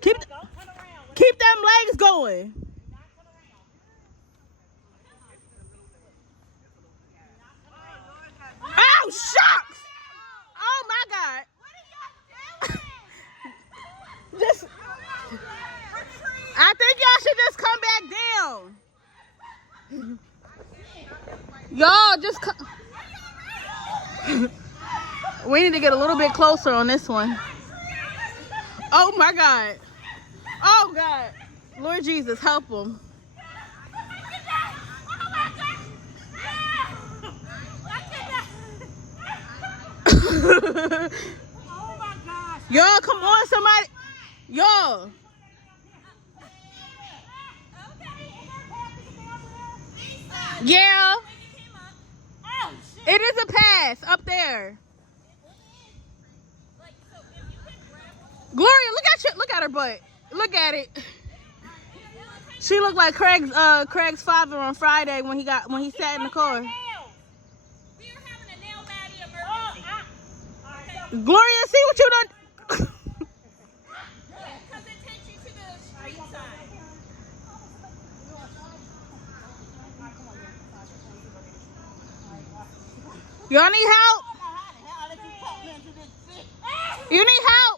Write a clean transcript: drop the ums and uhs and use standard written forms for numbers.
Keep keep them legs going. Oh, shucks! Oh my God! Just, I think y'all should just come back down. Y'all just come. We need to get a little bit closer on this one. Oh my God! Oh God! Lord Jesus, help them. Y'all, come on, somebody. Y'all. Yeah. It is a pass up there. Gloria, look at her butt. Look at it. She looked like Craig's father on Friday when he sat in the car. Gloria, see what you done. Y'all need help? You need help?